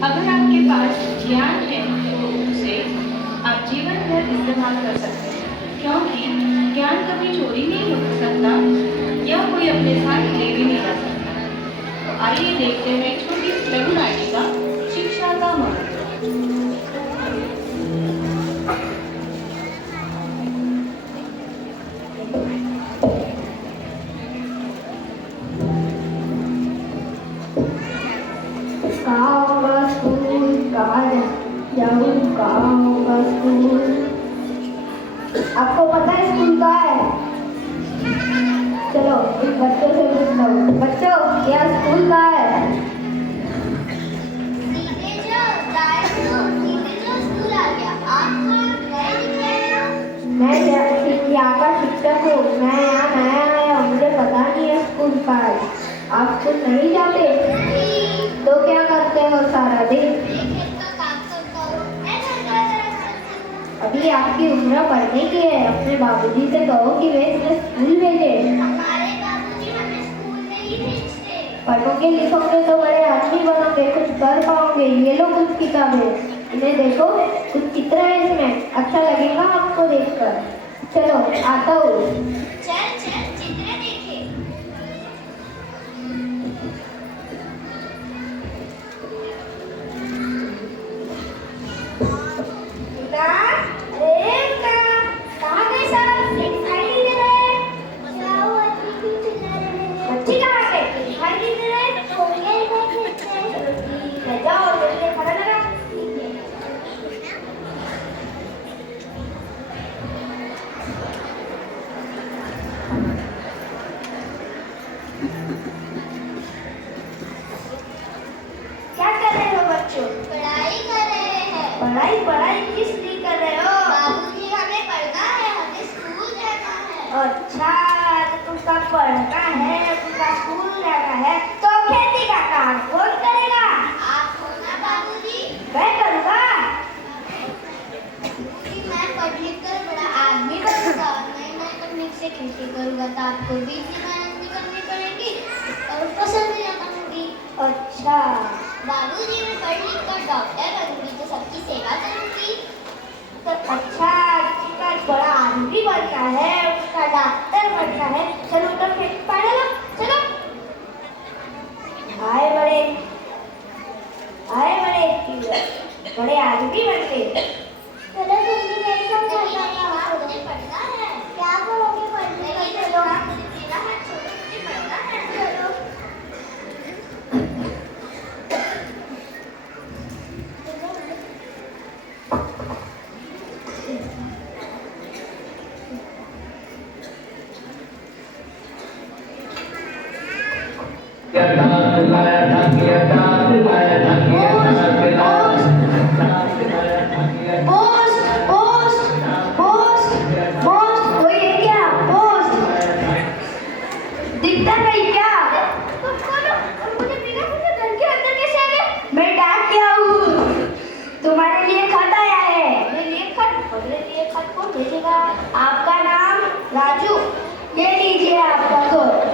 अगर आपके पास ज्ञान है तो उसे आप जीवन भर इस्तेमाल कर सकते हैं, क्योंकि ज्ञान कभी चोरी नहीं हो सकता या कोई अपने साथ ले भी नहीं जा सकता। तो आइए देखते हैं छोटी लघु नाटिका शिक्षा का महत्व। आपको पता है स्कूल कहाँ है? चलो इन बच्चों से पूछता हूँ। बच्चों, यहाँ स्कूल कहाँ है? स्कूल आ गया। आप मैं यहाँ का शिक्षक हूँ। मैं यहाँ नया आया हूँ, मुझे पता नहीं है स्कूल कहाँ है। आप स्कूल नहीं जाते? तो क्या करते हो सारा दिन? अभी आपकी उम्र पढ़ने की है। अपने बाबूजी से कहो कि वे तुम्हें स्कूल भेजे। हमारे बाबूजी हमें स्कूल नहीं भेजते। पढ़ोगे लिखोगे तो बड़े आदमी बनोगे, कुछ कर पाओगे। ये लो कुछ किताबें, इन्हें देखो, कुछ चित्र है इसमें, अच्छा लगेगा आपको देखकर। चलो आता हूँ। चल चित्र देखे। पढ़ाई किस लिए कर रहे हो? बाबूजी हमें पढ़ना है, हमें स्कूल जाना है। अच्छा, तो तुमका पढ़ना है, तुमका स्कूल जाना है, तो खेती का काम कौन करेगा? आप हो ना बाबूजी? मैं करूँगा। कि मैं पढ़ लिख कर बड़ा आदमी बनूंगा, मैं तकनीक से खेती करूँगा तो आपको भी इतनी मेहनत नहीं करनी पड़ेगी और फसल भी ज्यादा होगी। अच्छा बाबूजी, मैं पढ़ लिख कर डॉक्टर बनूंगी तो सबकी सेवा करूंगी। तो अच्छा, उसका बड़ा आदमी बनना है, उसका डॉक्टर बनना है। चलो तो फिर पढ़ लो, चलो। आए बड़े आदमी बन गए। चलो तुम भी मेरे साथ पढ़ना है। मुझे पढ़ना है। क्या करोगे पढ़ने के लिए? चलो मेरा हाथ छोड़ो, मुझे पढ़ना है। चलो दिखता नहीं क्या? मैं डाक के आऊँ। तुम्हारे लिए खत आया है। मेरे लिए खत कौन भेजेगा? आपका नाम राजू। ये लीजिए आपका खत।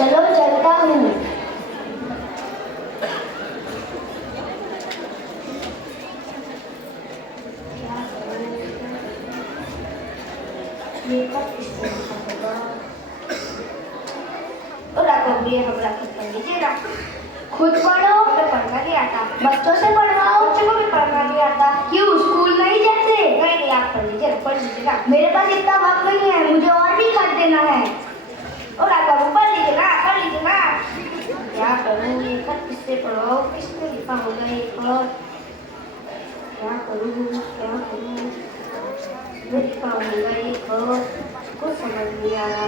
चलो चलता हूँ। ये कब किसने लिखा होगा? हमरा खुद पढ़ लीजिएगा। खुद पढ़ो। हमें पढ़ना नहीं आता। बच्चों से पढ़वाओ। बच्चों को भी पढ़ना नहीं आता। क्यों, स्कूल नहीं जाते? नहीं, आप पढ़ लीजिएगा। मेरे पास इतना वक्त नहीं है, मुझे और भी खत देना है। और आप पढ़ लीजिएगा। क्या करूँ, ये खत किससे पढ़ाओ? किसने लिखा होगा ये खत? क्या करूँ? मैं लिखा होगा ये खत, कुछ समझ नहीं आ रहा।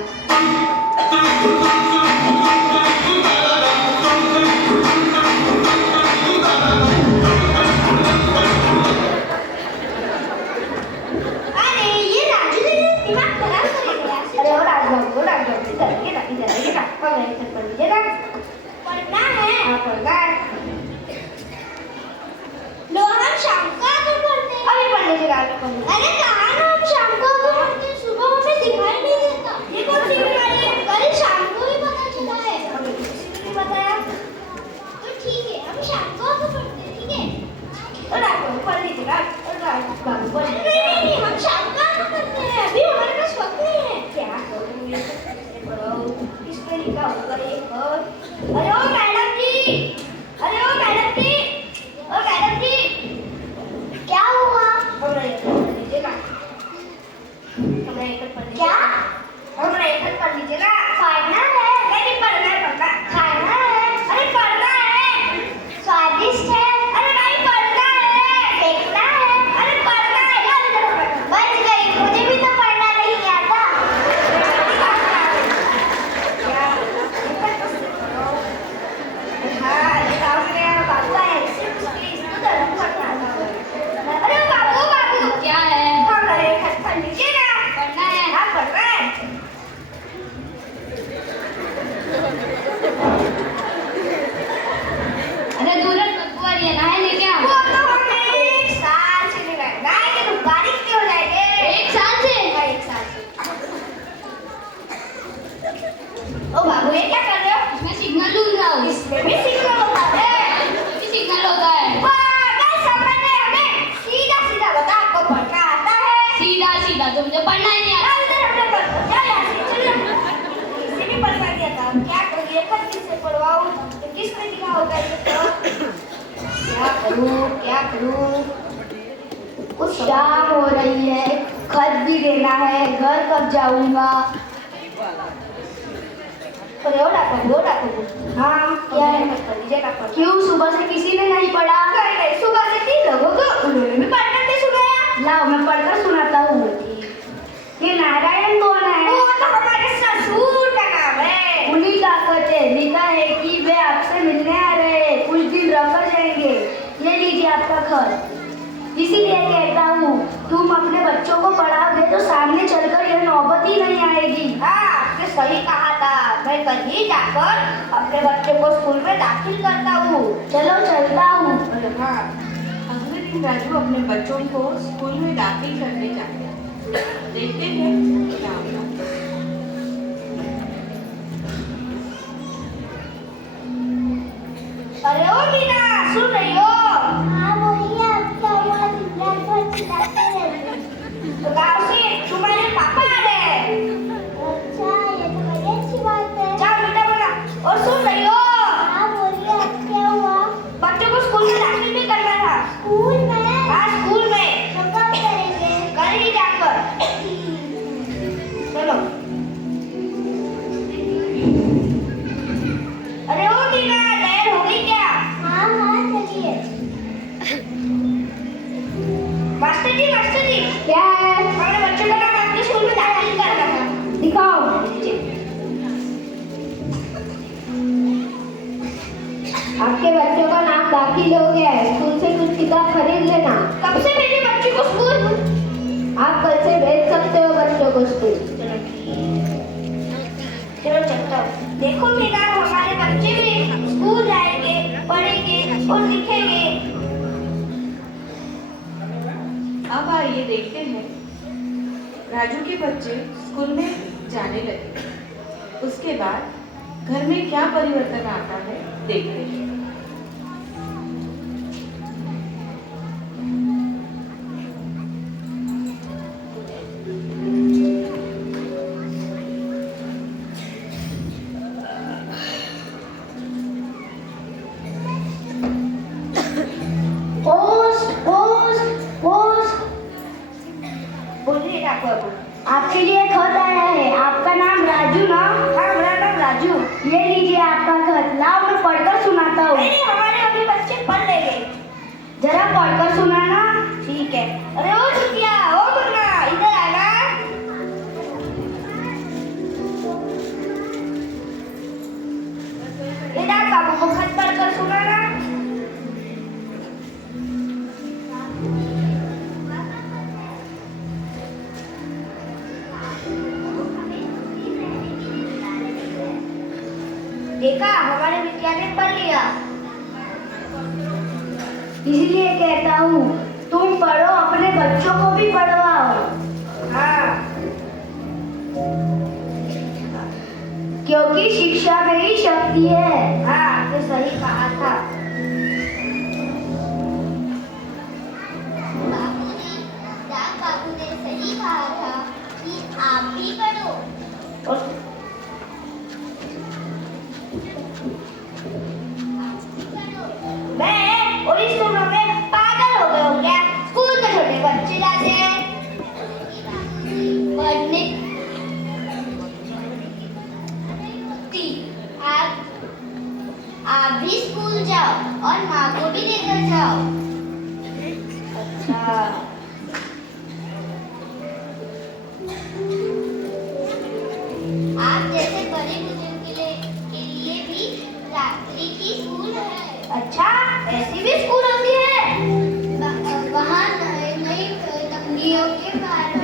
अरे कहाँ ना, हम शाम को आकर पढ़ते हैं, सुबह हमें दिखाई नहीं देता। ये कौन सी बीमारी है? कल शाम को ही पता चला है। हमें किसी ने नहीं बताया। तो ठीक है, हम शाम को आकर पढ़ते हैं, ठीक है? और रात को पढ़ लीजिएगा। और रात को पढ़ अरे नहीं, हम शाम को आकर पढ़ते हैं, अभी हमारे पास वक्त नहीं है। क्या करूँगी? किसने लिखा होगा ये? अरे ओ मैडम जी! अरे ओ मैडम जी! ओ मैडम जी! क्या हुआ? हमरा एक पढ़ लीजिएगा। हमरा एक पढ़ लीजिएगा। क्या? हमरा एक पढ़ लीजिएगा। खाना है? नहीं पढ़ना है, पढ़ना। खाना है? अरे पढ़ना है। स्वादिष्ट है? अरे भाई पढ़ना है। देखना है? अरे पढ़ना है। लो इधर पढ़ना। बच गई, मुझे भी तो पढ़ना नहीं आता। क्या? ऊपर तो से पढ़ो। हाँ, ये गाँव में मेरा बाबू आया है, सिर्फ उसके लिए इसको धर्म पढ़ना था। अरे बाबू, बाबू! क्या है? हमरा एक पढ़ लीजिएगा। पढ़ना है? हाँ, पढ़ना है। अरे दूर बदबू आ रही है, नहाए लेके आ। वो तो हमें 1 साल से नहीं रहा। गाय के तो बारिश क्यों हो जाएंगे? 1 साल से? हाँ, 1 साल से। ओ बाबू, ये क्या कर रहे हो? इसमें सिग्नल ढूंढ रहा हूँ। इसमें भी सिग्नल होता है। इसमें सिग्नल होता है। पागल समझ रहे हो हमें? सीधा सीधा बता, आपको पढ़ना आता है? सीधा सीधा, तो मुझे पढ़ना ही नहीं आता। चल इधर अपने पढ़। चल यहाँ से, चल यहाँ। इसे भी पढ़वा दिया था। क्या करूँ? एक किस से पढ़वाऊँ? तो किसने लिखा होगा ये तो? क्या करूँ? क्या करूँ? कुछ शाम हो रही है, खत भी देना है, घर कब जाऊंगा? अरे ओ डाको, वो डाको। हाँ, क्या है? पढ़ लीजिएगा, पढ़। क्यों सुबह से किसी ने नहीं पढ़ा? नहीं, नहीं, सुबह से 3 लोगों को उन्होंने भी पढ़ना नहीं सुनाया। लाओ मैं पढ़कर सुनाता हूँ। ये नारायण कौन है? वो तो हमारे ससुर का नाम है। उन्हीं का खत है, लिखा है कि वे आपसे मिलने आ रहे हैं, कुछ दिन रह जाएंगे। ये लीजिए आपका खत। इसीलिए कहता हूँ, तुम अपने बच्चों को पढ़ाओगे तो सामने चलकर यह नौबत ही नहीं आएगी। हाँ, आपने सही कहा था। मैं कल ही जाकर अपने बच्चे को स्कूल में दाखिल करता हूँ। चलो चलता हूँ। और हाँ, अगले दिन राजू अपने बच्चों को स्कूल में दाखिल करने जाते हैं। देखते हैं क्या होता है। अरे ओ मीना, सुन रही हो? हाँ बोलिए, आपकी आवाज़ इधर पर चिल्लाते रहते। तो गाँव से तुम्हारे पापा आ रहे हैं। अच्छा, ये तो बड़ी अच्छी बात है। जाओ बेटा बोला। और सुन रही हो? हाँ बोलिए, अब क्या हुआ? बच्चों को स्कूल में दाखिल भी करना था। स्कूल में? हाँ, स्कूल में। तो कब करेंगे? कल ही जाकर। चलो। अरे ओ मीना, तैयार हो गई क्या? हाँ हाँ चलिए। मास्टर जी, मास्टर जी, क्या है? हमारे बच्चों का नाम आपके स्कूल में दाखिल करना था। दिखाओ। आपके बच्चों का नाम दाखिल हो गया है, स्कूल से कुछ किताब खरीद लेना। कब से भेजे बच्चे को स्कूल? आप कल से भेज सकते हो बच्चों को स्कूल। चलो चलता हूँ। देखो मीना, हमारे बच्चे भी स्कूल जाएंगे, पढ़ेंगे और लिखेंगे। अब आइए देखते हैं राजू के बच्चे स्कूल में जाने लगे। उसके बाद घर में क्या परिवर्तन आता है देखते हैं। Post post post. बोलिए डाको बाबू। आपके लिए खत आया है। आपका नाम राजू ना? हाँ, मेरा नाम राजू। ये लीजिए आपका खत। लाओ मैं पढ़कर सुनाता हूँ। नहीं, हमारे अभी बच्चे पढ़ लेंगे। जरा पढ़कर सुनाना। ठीक है। अरे ओ चुटिया, ओ मुन्ना, इधर आना। इधर बाबू को खत पढ़कर सुनाना। देखा, हमारे बिटिया ने पढ़ लिया। इसलिए कहता हूँ, तुम पढ़ो, अपने बच्चों को भी पढ़ो। क्योंकि शिक्षा में ही शक्ति है। हाँ, आपने सही कहा था। बाबू ने सही कहा था कि आप भी पढ़ो। और मैं और इस तुम में पागल हो गए हो क्या? स्कूल तो छोटे बच्चे जाते हैं। पढ़ने आप भी स्कूल जाओ और माँ को भी लेकर जाओ। अच्छा, आप जैसे बड़े बुजुर्ग के लिए भी रात्रि की स्कूल है। अच्छा, ऐसी भी स्कूल होती है? वहाँ नई तकनीकों के बारे